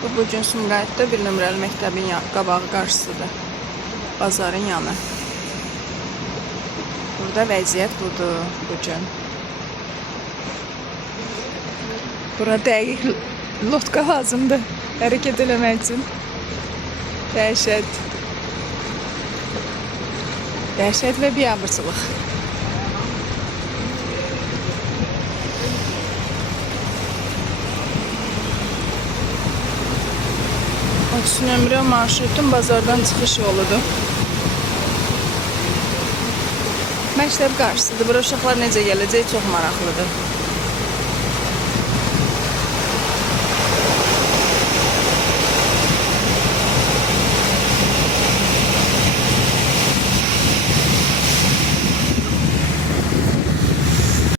Bugün Sumqayıtda 1 nömrəli məktəbin qabağı qarşısıdır. Bazarın yanı. Burada vəziyyət budur bugün. Bura dəqiq lotka lazımdır hərəkət eləmək üçün. Dəhşət. Dəhşət və biabırçılıq. 30 nömrə marşrutun bazardan çıxış yoludur. Məktəb qarşısıdır. Bura uşaqlar necə gələcək çox maraqlıdır.